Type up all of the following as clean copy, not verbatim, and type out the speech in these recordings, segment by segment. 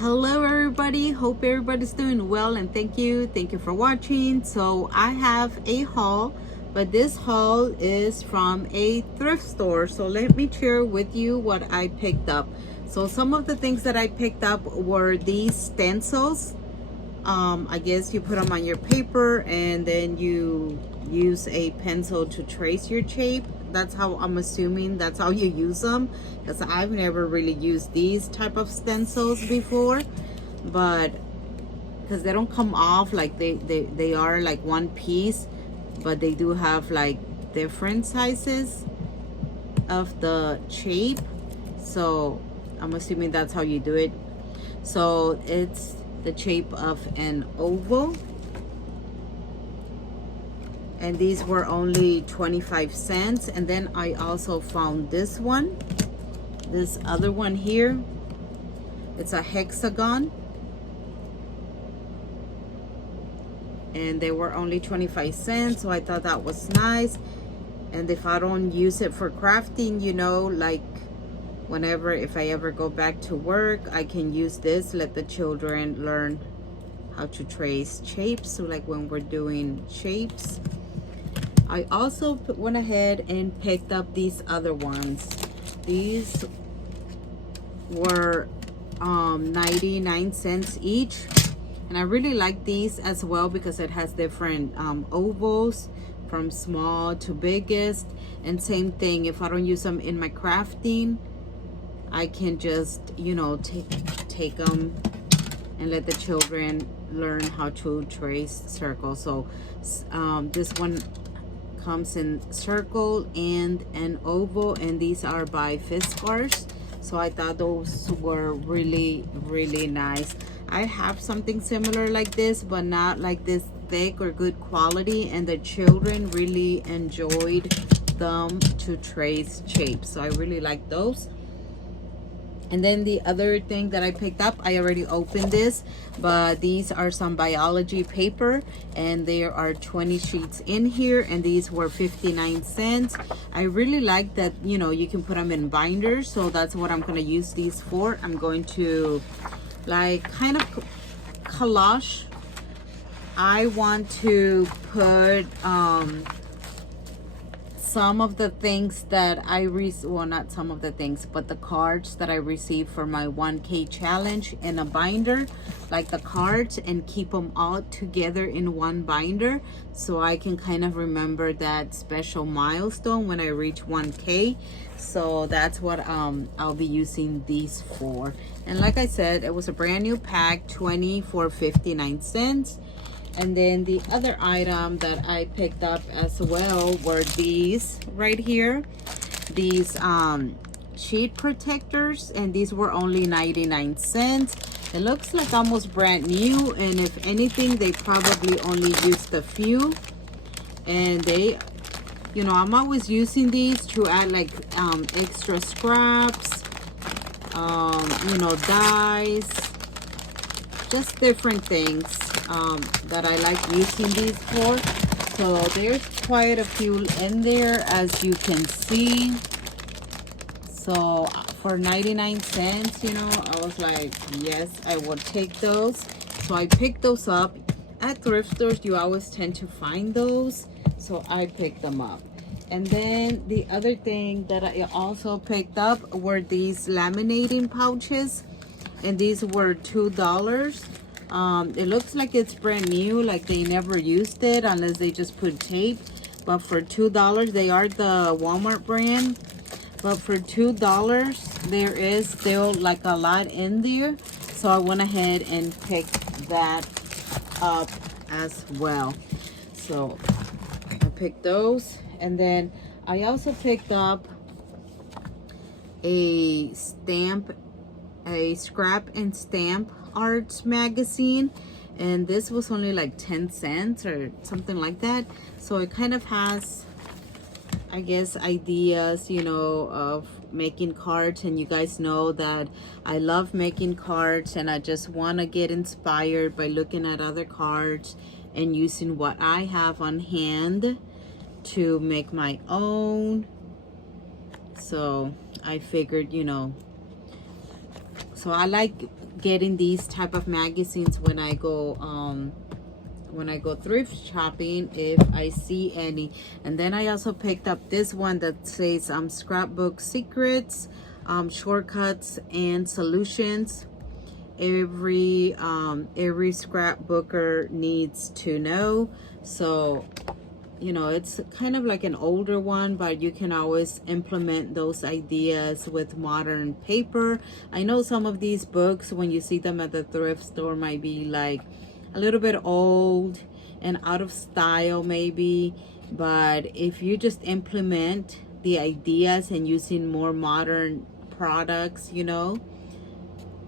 Hello everybody, hope everybody's doing well, and thank you for watching. So I have a haul, but this haul is from a thrift store. So let me share with you what I picked up. So some of the things that I picked up were these stencils. I guess you put them on your paper and then you use a pencil to trace your shape. That's how I'm assuming that's how you use them, because I've never really used these type of stencils before, but because they don't come off like they are like one piece, but they do have like different sizes of the shape. So I'm assuming that's how you do it. So it's the shape of an oval, and these were only 25 cents. And then I also found this other one here. It's a hexagon, and they were only 25 cents, so I thought that was nice. And if I don't use it for crafting, you know, like whenever, if I ever go back to work, I can use this, let the children learn how to trace shapes. So like when we're doing shapes. I also went ahead and picked up these other ones. These were 99 cents each, and I really like these as well because it has different ovals from small to biggest. And same thing, if I don't use them in my crafting, I can just, you know, take them and let the children learn how to trace circles. So this one comes in circle and an oval, and these are by Fiskars. So I thought those were really nice. I have something similar like this, but not like this thick or good quality, and the children really enjoyed them to trace shapes. So I really like those. And then the other thing that I picked up, I already opened this, but these are some biology paper, and there are 20 sheets in here, and these were 59 cents. I really like that, you know, you can put them in binders, so that's what I'm going to use these for. I'm going to like kind of collage. I want to put some of the things that I well, not some of the things, but the cards that I received for my 1K challenge in a binder, like the cards, and keep them all together in one binder, so I can kind of remember that special milestone when I reach 1K. So that's what I'll be using these for. And like I said, it was a brand new pack, 20 for 59 cents. And then the other item that I picked up as well were these right here. These sheet protectors, and these were only 99 cents. It looks like almost brand new, and if anything, they probably only used a few. And they, you know, I'm always using these to add like extra scraps, you know, dyes, just different things that I like using these for. So there's quite a few in there, as you can see. So for 99 cents, you know, I was like, yes, I would take those. So I picked those up. At thrift stores, you always tend to find those, so I picked them up. And then the other thing that I also picked up were these laminating pouches, and these were $2. It looks like it's brand new, like they never used it unless they just put tape. But for $2, they are the Walmart brand, but for $2 there is still like a lot in there, so I went ahead and picked that up as well. So I picked those. And then I also picked up a scrap and stamp arts magazine, and this was only like 10 cents or something like that. So it kind of has, I guess, ideas, you know, of making cards. And you guys know that I love making cards, and I just want to get inspired by looking at other cards and using what I have on hand to make my own. So I figured, you know, so I like getting these type of magazines when I go thrift shopping, if I see any. And then I also picked up this one that says scrapbook secrets, shortcuts and solutions. Every scrapbooker needs to know. So, you know, it's kind of like an older one, but you can always implement those ideas with modern paper. I know some of these books, when you see them at the thrift store, might be like a little bit old and out of style maybe, but if you just implement the ideas and using more modern products, you know.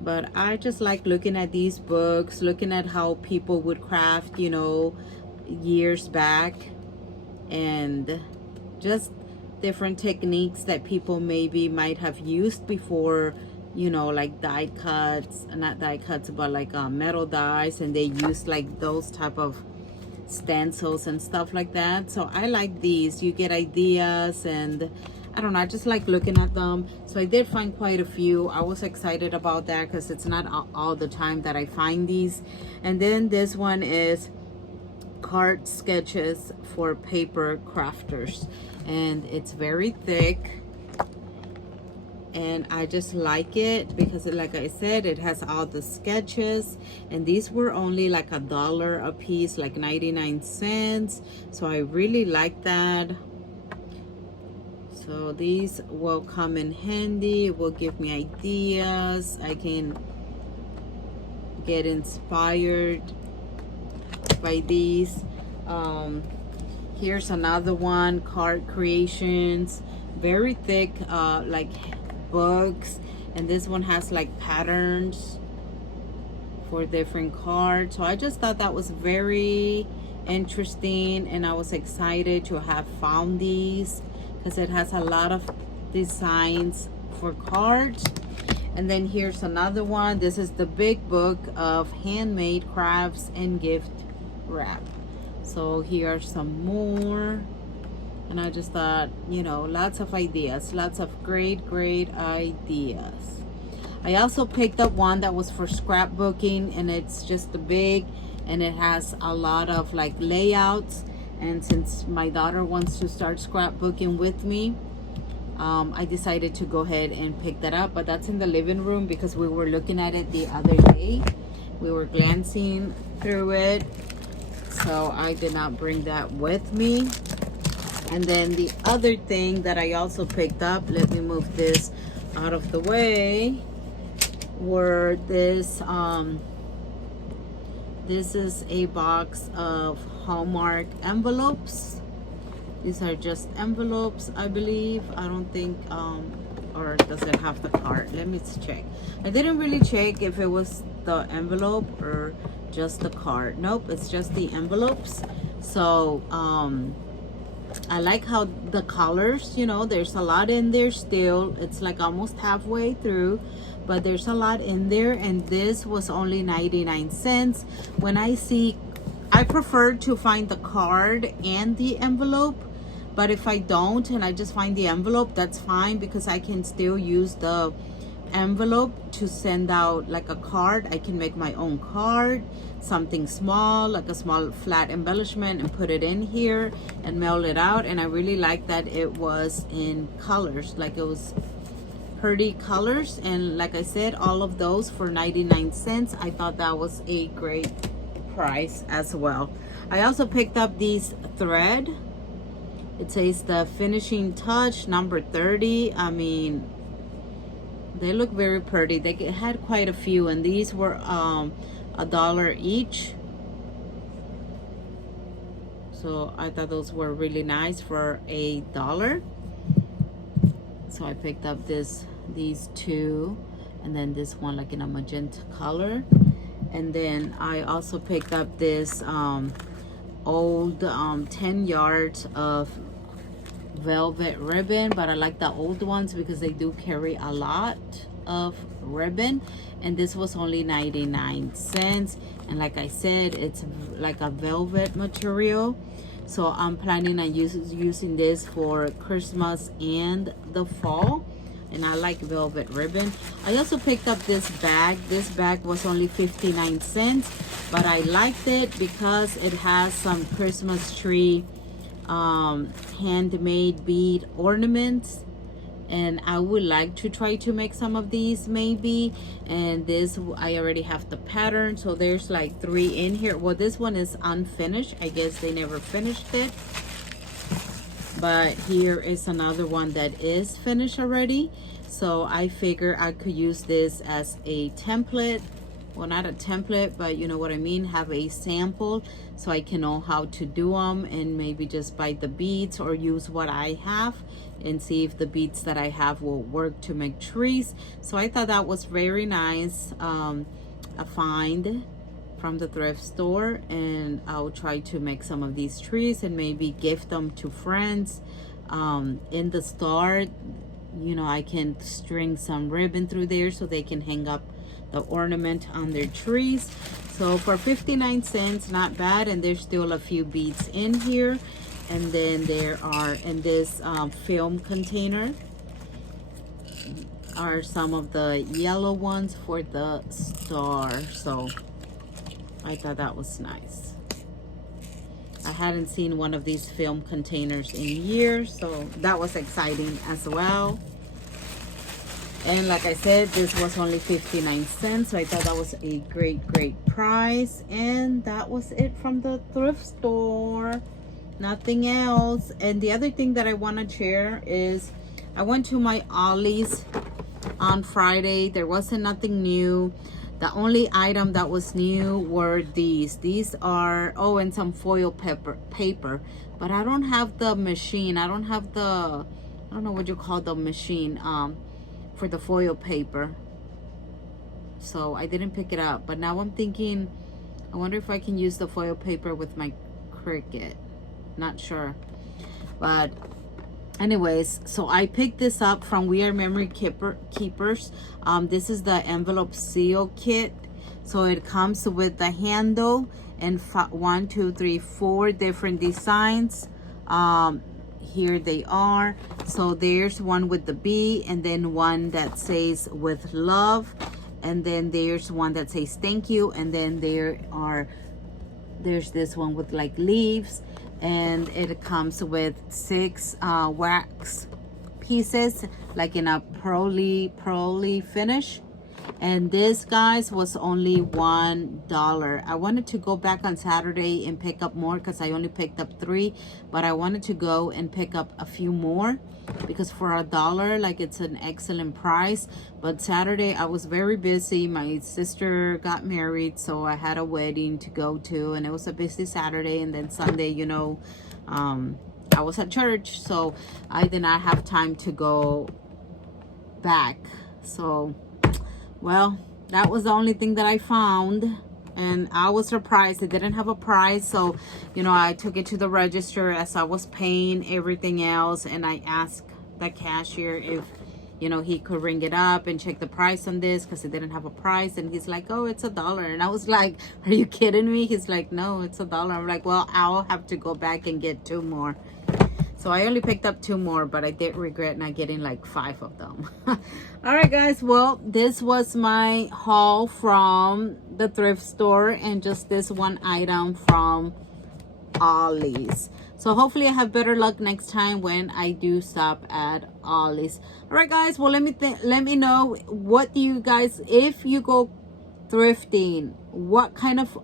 But I just like looking at these books, looking at how people would craft, you know, years back, and just different techniques that people maybe might have used before, you know, like die cuts, not die cuts, but like metal dies, and they use like those type of stencils and stuff like that. So I like these. You get ideas, and I don't know, I just like looking at them. So I did find quite a few. I was excited about that because it's not all the time that I find these. And then this one is card sketches for paper crafters, and it's very thick, and I just like it because like I said, it has all the sketches, and these were only like $1 a piece, like 99 cents. So I really like that. So these will come in handy. It will give me ideas. I can get inspired by these. Here's another one, card creations, very thick, like books, and this one has like patterns for different cards. So I just thought that was very interesting, and I was excited to have found these because it has a lot of designs for cards. And then here's another one. This is the big book of handmade crafts and gift wrap. So here are some more, and I just thought, you know, lots of ideas, lots of great ideas. I also picked up one that was for scrapbooking, and it's just big, and it has a lot of like layouts. And since my daughter wants to start scrapbooking with me, I decided to go ahead and pick that up. But that's in the living room because we were looking at it the other day. We were glancing through it, so I did not bring that with me. And then the other thing that I also picked up, let me move this out of the way, were this is a box of Hallmark envelopes. These are just envelopes, I believe. I don't think or does it have the card? Let me check. I didn't really check if it was the envelope or just the card. Nope, it's just the envelopes. So I like how the colors, you know, there's a lot in there still. It's like almost halfway through, but there's a lot in there, and this was only 99 cents. When I prefer to find the card and the envelope, but if I don't and I just find the envelope, that's fine, because I can still use the envelope to send out like a card. I can make my own card, something small, like a small flat embellishment, and put it in here and mail it out. And I really like that it was in colors, like it was pretty colors. And like I said, all of those for 99 cents. I thought that was a great price as well. I also picked up these thread. It says the finishing touch number 30. I mean, they look very pretty. They had quite a few, and these were $1 each. So I thought those were really nice for $1. So I picked up these two, and then this one like in a magenta color. And then I also picked up this old 10 yards of velvet ribbon, but I like the old ones because they do carry a lot of ribbon. And this was only 99 cents, and like I said, it's like a velvet material. So I'm planning on using this for Christmas and the fall. and I like velvet ribbon. I also picked up this bag. This bag was only 59 cents, but I liked it because it has some Christmas tree handmade bead ornaments, and I would like to try to make some of these maybe. And this, I already have the pattern, so there's like 3 in here. Well, this one is unfinished. I guess they never finished it, but here is another one that is finished already. So I figure I could use this as a template. Well, not a template, but you know what I mean, have a sample so I can know how to do them, and maybe just buy the beads or use what I have and see if the beads that I have will work to make trees. So I thought that was very nice, a find from the thrift store, and I'll try to make some of these trees and maybe gift them to friends. In the start, you know, I can string some ribbon through there so they can hang up the ornament on their trees. So for 59 cents, not bad. And there's still a few beads in here. And then there are, in this film container, are some of the yellow ones for the star. So I thought that was nice. I hadn't seen one of these film containers in years, so that was exciting as well. And like I said, this was only 59 cents, so I thought that was a great price. And that was it from the thrift store, nothing else. And the other thing that I want to share is I went to my Ollie's on Friday. There wasn't nothing new. The only item that was new were these are, oh, and some foil paper, but I don't have the machine. I don't have the, I don't know what you call the machine for the foil paper, so I didn't pick it up. But now I'm thinking, I wonder if I can use the foil paper with my Cricut. Not sure, but anyways, so I picked this up from We Are Memory Keepers. This is the envelope seal kit. So it comes with the handle and 1, 2, 3, 4 different designs. Here they are. So there's one with the bee, and then one that says with love, and then there's one that says thank you, and then there's this one with like leaves. And it comes with 6 wax pieces, like in a pearly finish. And this, guys, was only $1. I wanted to go back on Saturday and pick up more because I only picked up 3, but I wanted to go and pick up a few more because for $1, like, it's an excellent price. But Saturday I was very busy. My sister got married, so I had a wedding to go to, and it was a busy Saturday. And then Sunday, you know, I was at church, so I did not have time to go back. So, well, that was the only thing that I found, and I was surprised it didn't have a price. So, you know, I took it to the register as I was paying everything else, and I asked the cashier if, you know, he could ring it up and check the price on this because it didn't have a price. And he's like, oh, it's $1. And I was like, are you kidding me? He's like, no, it's $1. I'm like, well, I'll have to go back and get 2 more. So I only picked up 2 more, but I did regret not getting like 5 of them. All right, guys. Well, this was my haul from the thrift store, and just this one item from Ollie's. So hopefully I have better luck next time when I do stop at Ollie's. All right, guys. Well, let me know, what do you guys, if you go thrifting, what kind of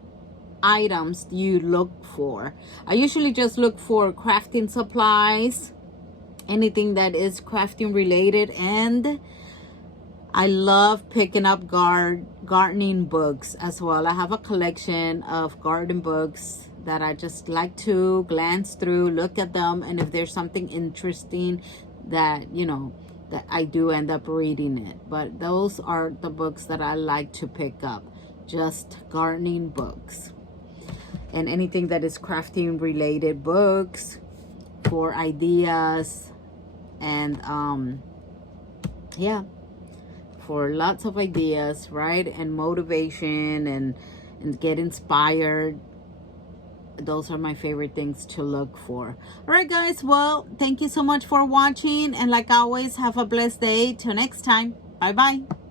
items do you look for? I usually just look for crafting supplies, anything that is crafting related, and I love picking up gardening books as well. I have a collection of garden books that I just like to glance through, look at them, and if there's something interesting that, you know, that I do end up reading it. But those are the books that I like to pick up, just gardening books. And anything that is crafting related books for ideas, and yeah, for lots of ideas, right? And motivation, and get inspired. those are my favorite things to look for. All right, guys. Well, thank you so much for watching. And like always, have a blessed day. Till next time. Bye-bye.